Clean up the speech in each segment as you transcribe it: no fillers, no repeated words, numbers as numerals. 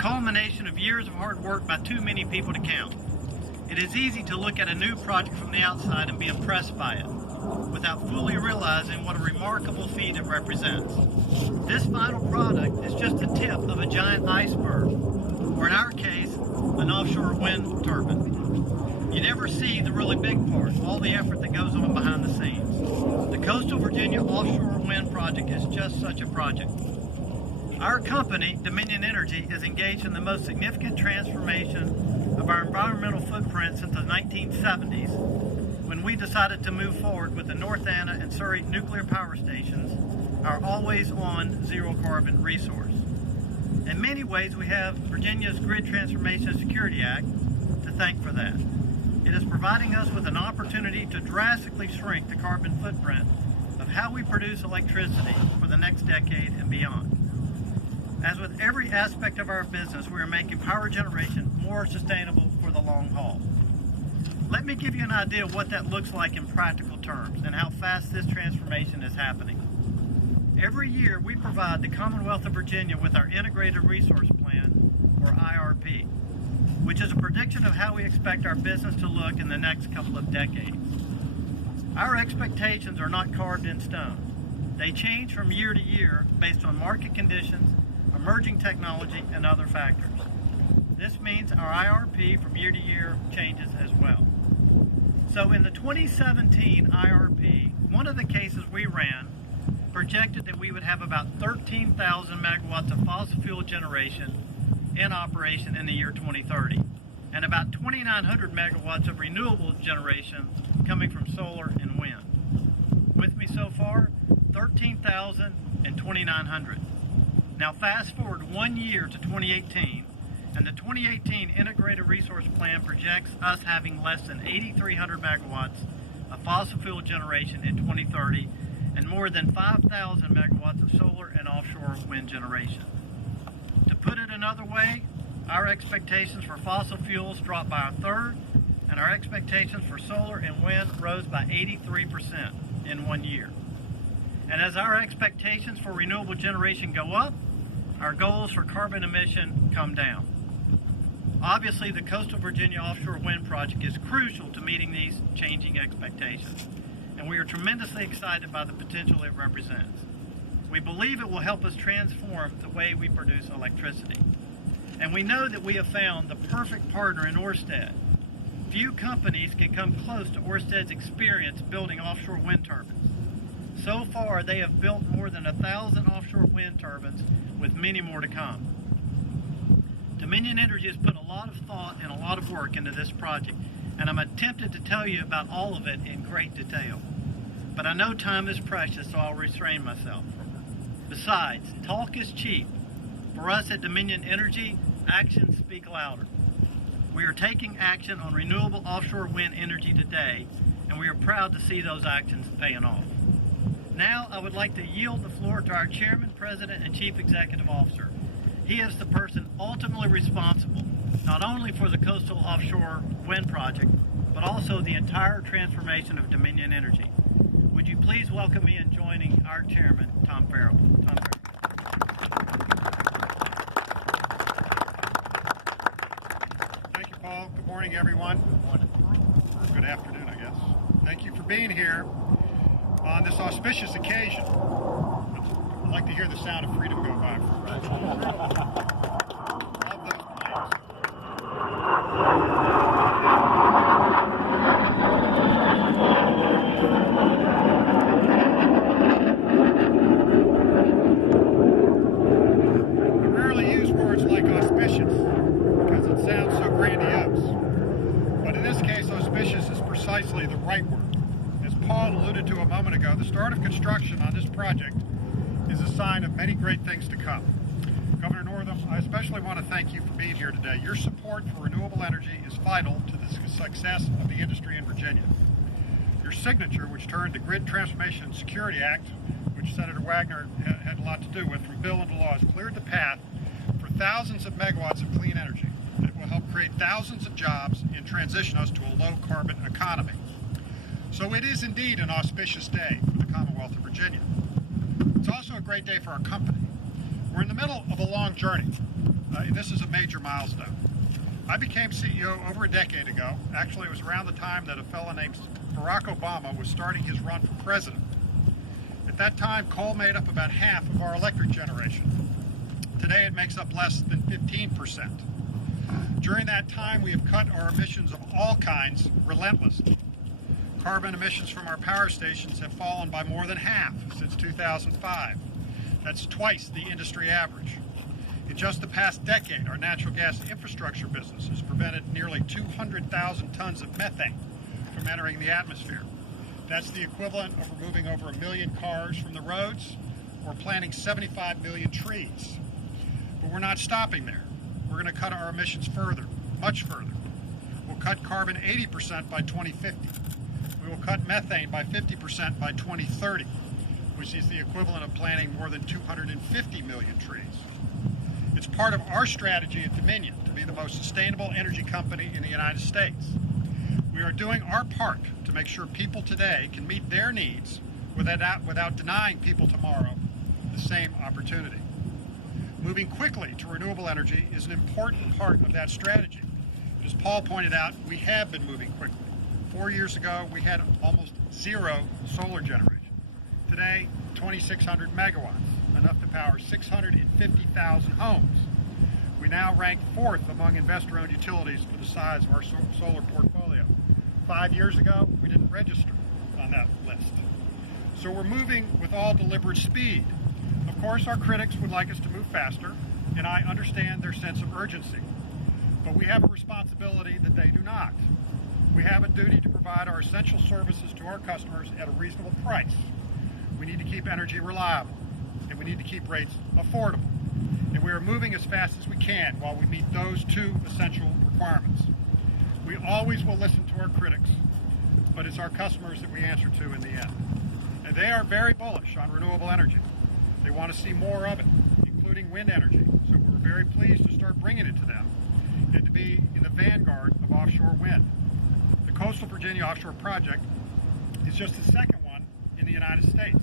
culmination of years of hard work by too many people to count. It is easy to look at a new project from the outside and be impressed by it, without fully realizing what a remarkable feat it represents. This final product is just the tip of a giant iceberg, or in our case, an offshore wind turbine. You never see the really big part, all the effort that goes on behind the scenes. The Coastal Virginia Offshore Wind project is just such a project. Our company, Dominion Energy, is engaged in the most significant transformation of our environmental footprint since the 1970s, when we decided to move forward with the Northam and Surrey nuclear power stations, our always-on zero-carbon resource. In many ways, we have Virginia's Grid Transformation and Security Act to thank for that. It is providing us with an opportunity to drastically shrink the carbon footprint of how we produce electricity for the next decade and beyond. As with every aspect of our business, we are making power generation more sustainable for the long haul. Let me give you an idea of what that looks like in practical terms and how fast this transformation is happening. Every year, we provide the Commonwealth of Virginia with our Integrated Resource Plan, or IRP, which is a prediction of how we expect our business to look in the next couple of decades. Our expectations are not carved in stone. They change from year to year based on market conditions, emerging technology, and other factors. This means our IRP from year to year changes as well. So in the 2017 IRP, one of the cases we ran projected that we would have about 13,000 megawatts of fossil fuel generation in operation in the year 2030, and about 2,900 megawatts of renewable generation coming from solar and wind. With me so far, 13,000 and 2,900. Now fast forward 1 year to 2018, and the 2018 Integrated Resource Plan projects us having less than 8,300 megawatts of fossil fuel generation in 2030 and more than 5,000 megawatts of solar and offshore wind generation. To put it another way, our expectations for fossil fuels dropped by a third, and our expectations for solar and wind rose by 83% in 1 year. And as our expectations for renewable generation go up, our goals for carbon emission come down. Obviously, the Coastal Virginia Offshore Wind project is crucial to meeting these changing expectations, and we are tremendously excited by the potential it represents. We believe it will help us transform the way we produce electricity. And we know that we have found the perfect partner in Ørsted. Few companies can come close to Ørsted's experience building offshore wind turbines. So far, they have built more than 1,000 offshore wind turbines, with many more to come. Dominion Energy has put a lot of thought and a lot of work into this project, and I'm tempted to tell you about all of it in great detail. But I know time is precious, so I'll restrain myself. Besides, talk is cheap. For us at Dominion Energy, actions speak louder. We are taking action on renewable offshore wind energy today, and we are proud to see those actions paying off. Now, I would like to yield the floor to our Chairman, President, and Chief Executive Officer. He is the person ultimately responsible, not only for the Coastal Offshore Wind project, but also the entire transformation of Dominion Energy. Would you please welcome me in joining our Chairman, Tom Farrell. Tom Farrell. Thank you, Paul. Good morning, everyone. Good afternoon, I guess. Thank you for being here on this auspicious occasion. I'd like to hear the sound of freedom go by for a minute. Love those planes. I rarely use words like auspicious because it sounds so grandiose. But in this case, auspicious is precisely the right word. As Paul alluded to a moment ago, the start of construction on this project is a sign of many great things to come. Governor Northam, I especially want to thank you for being here today. Your support for renewable energy is vital to the success of the industry in Virginia. Your signature, which turned the Grid Transformation and Security Act, which Senator Wagner had a lot to do with, from bill into law, has cleared the path for thousands of megawatts of clean energy that will help create thousands of jobs and transition us to a low-carbon economy. So it is indeed an auspicious day for the Commonwealth of Virginia. It's also a great day for our company. We're in the middle of a long journey. this is a major milestone. I became CEO over a decade ago. Actually, it was around the time that a fellow named Barack Obama was starting his run for president. At that time, coal made up about half of our electric generation. Today, it makes up less than 15%. During that time, we have cut our emissions of all kinds relentlessly. Carbon emissions from our power stations have fallen by more than half since 2005. That's twice the industry average. In just the past decade, our natural gas infrastructure business has prevented nearly 200,000 tons of methane from entering the atmosphere. That's the equivalent of removing over 1 million cars from the roads or planting 75 million trees. But we're not stopping there. We're going to cut our emissions further, much further. We'll cut carbon 80% by 2050. We will cut methane by 50% by 2030, which is the equivalent of planting more than 250 million trees. It's part of our strategy at Dominion to be the most sustainable energy company in the United States. We are doing our part to make sure people today can meet their needs without denying people tomorrow the same opportunity. Moving quickly to renewable energy is an important part of that strategy. As Paul pointed out, we have been moving quickly. 4 years ago, we had almost zero solar generation. Today, 2,600 megawatts, enough to power 650,000 homes. We now rank 4th among investor-owned utilities for the size of our solar portfolio. 5 years ago, we didn't register on that list. So we're moving with all deliberate speed. Of course, our critics would like us to move faster, and I understand their sense of urgency. But we have a responsibility that they do not. We have a duty to provide our essential services to our customers at a reasonable price. We need to keep energy reliable, and we need to keep rates affordable. And we are moving as fast as we can while we meet those two essential requirements. We always will listen to our critics, but it's our customers that we answer to in the end. And they are very bullish on renewable energy. They want to see more of it, including wind energy. So we're very pleased to start bringing it to them and to be in the vanguard of offshore wind. The Coastal Virginia Offshore Project is just the second one in the United States.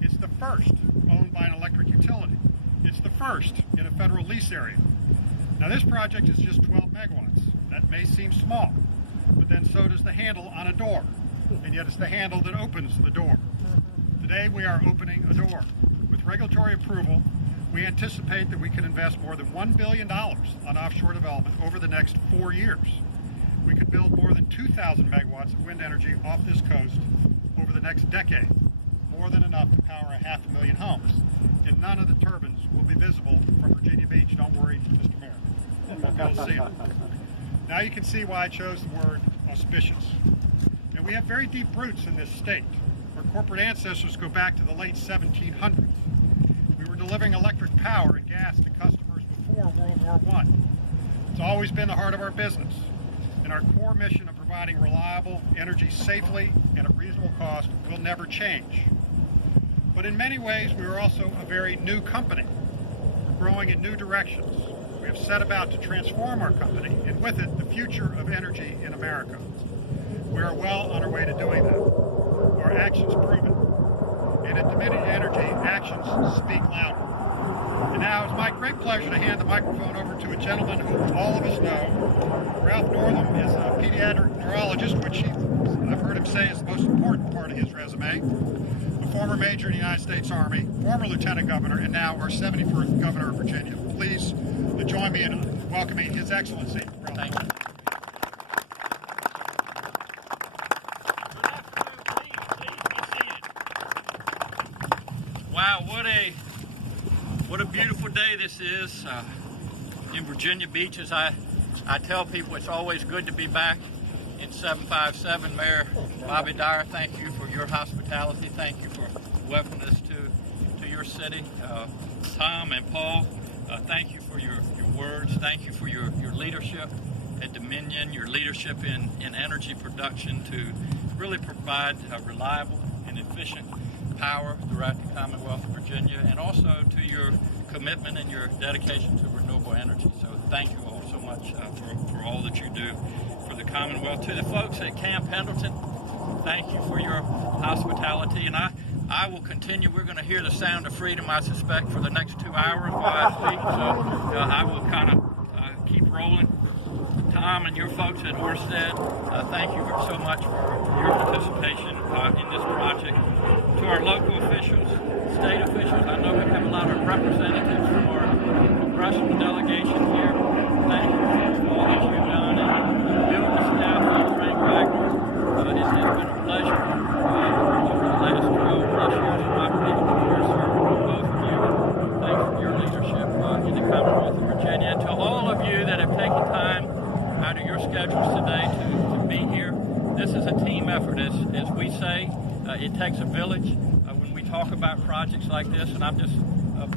It's the first owned by an electric utility. It's the first in a federal lease area. Now this project is just 12 megawatts. That may seem small, but then so does the handle on a door. And yet it's the handle that opens the door. Today we are opening a door. With regulatory approval, we anticipate that we can invest more than $1 billion on offshore development over the next 4 years. We could build more than 2,000 megawatts of wind energy off this coast over the next decade, more than enough to power 500,000 homes. And none of the turbines will be visible from Virginia Beach. Don't worry, Mr. Mayor. You'll see them. Now you can see why I chose the word auspicious. And we have very deep roots in this state. Our corporate ancestors go back to the late 1700s. We were delivering electric power and gas to customers before World War I. It's always been the heart of our business. And our core mission of providing reliable energy safely and at reasonable cost will never change. But in many ways, we are also a very new company. We're growing in new directions. We have set about to transform our company, and with it, the future of energy in America. We are well on our way to doing that. Our actions prove it. And at Dominion Energy, actions speak louder. And now it's my great pleasure to hand the microphone over to a gentleman who all of us know. Ralph Northam is a pediatric neurologist, which I've heard him say is the most important part of his resume. A former major in the United States Army, former lieutenant governor, and now our 71st governor of Virginia. Please join me in welcoming His Excellency. Ralph. Thank you. Wow, what a beautiful day this is in Virginia Beach. As I tell people, it's always good to be back in 757. Mayor Bobby Dyer, thank you for your hospitality. Thank you for welcoming us to your city. Tom and Paul, thank you for your words. Thank you for your leadership at Dominion, your leadership in energy production to really provide reliable and efficient power throughout the Commonwealth of Virginia, and also to your commitment and your dedication to renewable energy. So thank you all so much for all that you do for the Commonwealth. To the folks at Camp Pendleton, thank you for your hospitality. And I I will continue. We're going to hear the sound of freedom, I suspect, for the next 2 hours while I speak. So I will kind of keep rolling. Tom and your folks at Orsted, thank you so much for your participation in this project. To our local officials, state officials, I know we have a lot of representatives from our congressional delegation here. Thank you for all that you've done. And the beautiful staff of Frank Wagner, it's been a pleasure over the last 12 plus years of my political career serving with both of you. Thanks for your leadership in the Commonwealth of Virginia. And to all of you that have taken time out of your schedules today to be here, this is a team effort. As we say, it takes a village when we talk about projects like this, and I'm just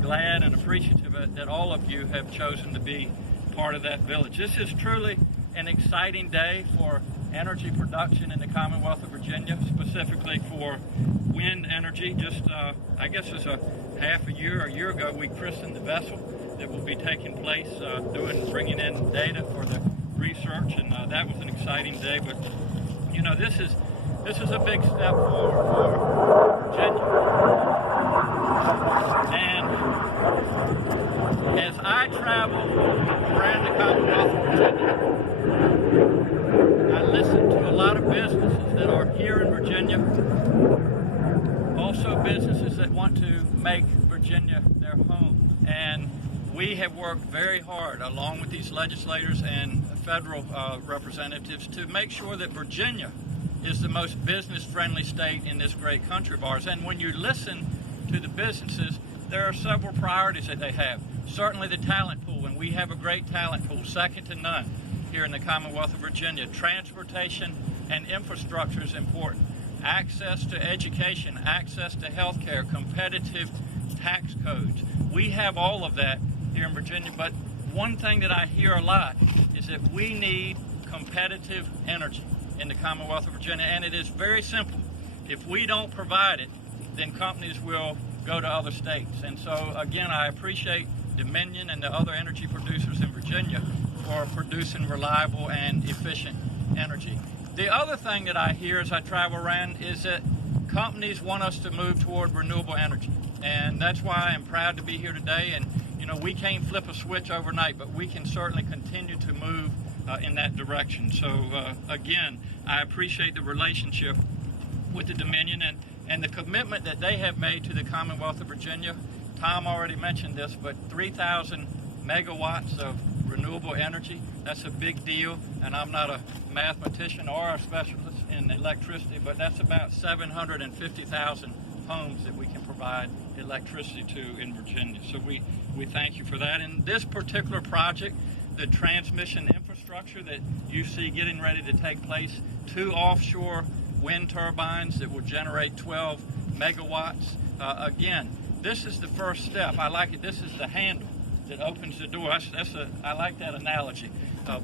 glad and appreciative that all of you have chosen to be part of that village. This is truly an exciting day for energy production in the Commonwealth of Virginia, specifically for wind energy. Just, I guess it's a year ago, we christened the vessel that will be taking place, bringing in data for the research, and that was an exciting day. But you know, this is a big step forward for Virginia. And as I travel around the Commonwealth of Virginia, I listen to a lot of businesses that are here in Virginia, also businesses that want to make Virginia their home. And we have worked very hard, along with these legislators and federal representatives, to make sure that Virginia is the most business-friendly state in this great country of ours. And when you listen to the businesses, there are several priorities that they have. Certainly the talent pool, and we have a great talent pool, second to none here in the Commonwealth of Virginia. Transportation and infrastructure is important. Access to education, access to health care, competitive tax codes. We have all of that here in Virginia, but one thing that I hear a lot is that we need competitive energy in the Commonwealth of Virginia, and it is very simple. If we don't provide it, then companies will go to other states. And so again, I appreciate Dominion and the other energy producers in Virginia for producing reliable and efficient energy. The other thing that I hear as I travel around is that companies want us to move toward renewable energy, and that's why I'm proud to be here today. And you know, we can't flip a switch overnight, but we can certainly continue to move in that direction. So again, I appreciate the relationship with the Dominion and the commitment that they have made to the Commonwealth of Virginia. Tom already mentioned this, but 3,000 megawatts of renewable energy, that's a big deal. And I'm not a mathematician or a specialist in electricity, but that's about 750,000 homes that we can provide electricity to in Virginia. So we thank you for that. And this particular project, the transmission infrastructure that you see getting ready to take place, 2 offshore wind turbines that will generate 12 megawatts. Again, this is the first step. I like it. This is the handle that opens the door. I like that analogy,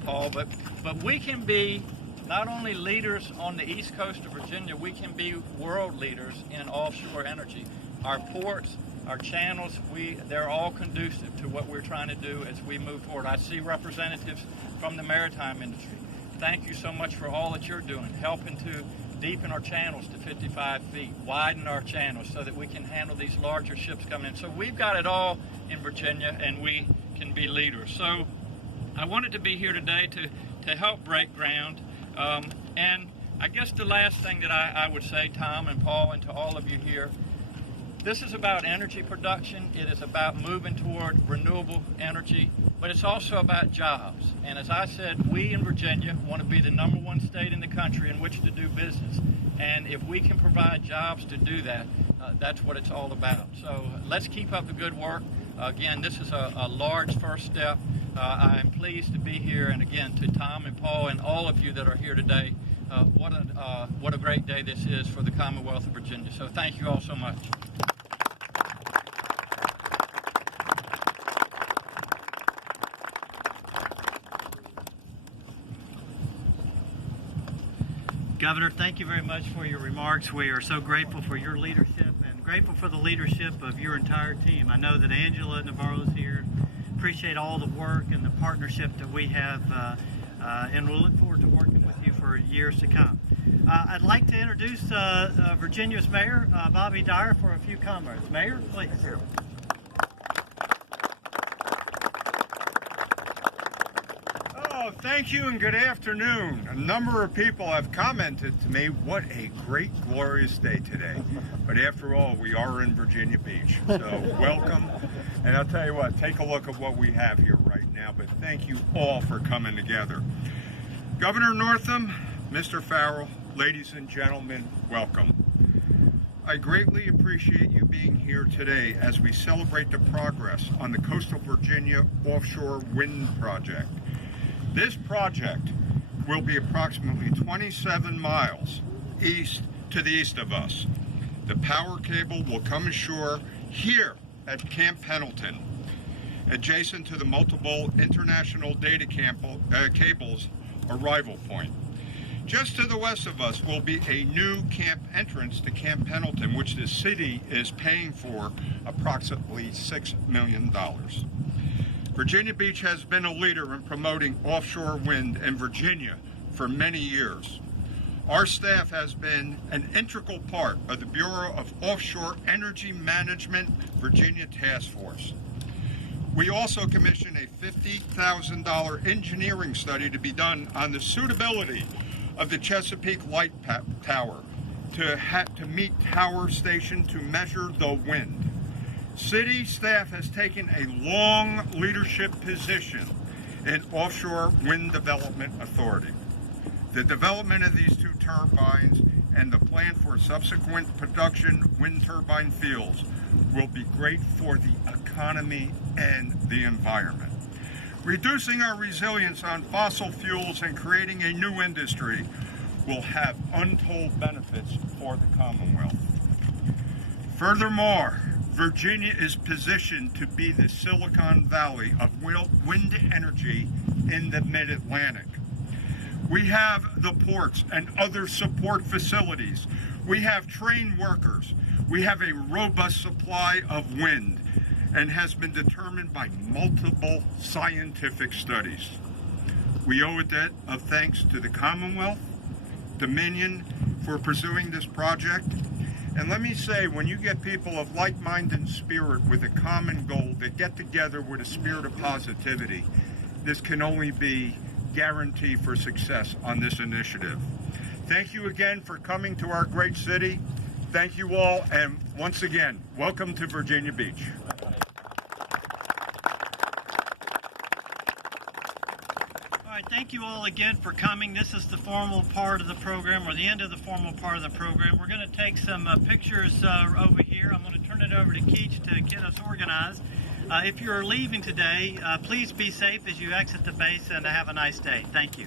Paul. But we can be not only leaders on the east coast of Virginia, we can be world leaders in offshore energy. Our ports, our channels, they're all conducive to what we're trying to do as we move forward. I see representatives from the maritime industry. Thank you so much for all that you're doing, helping to deepen our channels to 55 feet, widen our channels so that we can handle these larger ships coming in. So we've got it all in Virginia, and we can be leaders. So I wanted to be here today to help break ground. And I guess the last thing that I would say, Tom and Paul, and to all of you here, this is about energy production. It is about moving toward renewable energy, but it's also about jobs. And as I said, we in Virginia want to be the #1 state in the country in which to do business. And if we can provide jobs to do that, that's what it's all about. So let's keep up the good work. Again, this is a large first step. I am pleased to be here. And again, to Tom and Paul and all of you that are here today, what a great day this is for the Commonwealth of Virginia. So thank you all so much. Governor, thank you very much for your remarks. We are so grateful for your leadership and grateful for the leadership of your entire team. I know that Angela Navarro is here. Appreciate all the work and the partnership that we have, and we'll look forward to working with you for years to come. I'd like to introduce Virginia's Mayor, Bobby Dyer, for a few comments. Mayor, please. Oh, thank you and good afternoon. A number of people have commented to me, what a great, glorious day today. But after all, we are in Virginia Beach, so welcome. And I'll tell you what, take a look at what we have here right now, but thank you all for coming together. Governor Northam, Mr. Farrell, ladies and gentlemen, welcome. I greatly appreciate you being here today as we celebrate the progress on the Coastal Virginia Offshore Wind project. This project will be approximately 27 miles to the east of us. The power cable will come ashore here at Camp Pendleton, adjacent to the multiple international data cables arrival point. Just to the west of us will be a new camp entrance to Camp Pendleton, which the city is paying for approximately $6 million. Virginia Beach has been a leader in promoting offshore wind in Virginia for many years. Our staff has been an integral part of the Bureau of Offshore Energy Management Virginia Task Force. We also commissioned a $50,000 engineering study to be done on the suitability of the Chesapeake Light Tower to meet tower station to measure the wind. City staff has taken a long leadership position in offshore wind development authority. The development of these two turbines and the plan for subsequent production wind turbine fields will be great for the economy and the environment. Reducing our reliance on fossil fuels and creating a new industry will have untold benefits for the Commonwealth. Furthermore, Virginia is positioned to be the Silicon Valley of wind energy in the Mid-Atlantic. We have the ports and other support facilities. We have trained workers. We have a robust supply of wind, and has been determined by multiple scientific studies. We owe a debt of thanks to the Commonwealth, Dominion, for pursuing this project. And let me say, when you get people of like-minded spirit with a common goal that get together with a spirit of positivity, this can only be guarantee for success on this initiative. Thank you again for coming to our great city. Thank you all, and once again, welcome to Virginia Beach. All right, thank you all again for coming. This is the formal part of the program, or the end of the formal part of the program. We're going to take some pictures over here. I'm going to turn it over to Keach to get us organized. If you're leaving today, please be safe as you exit the base, and have a nice day. Thank you.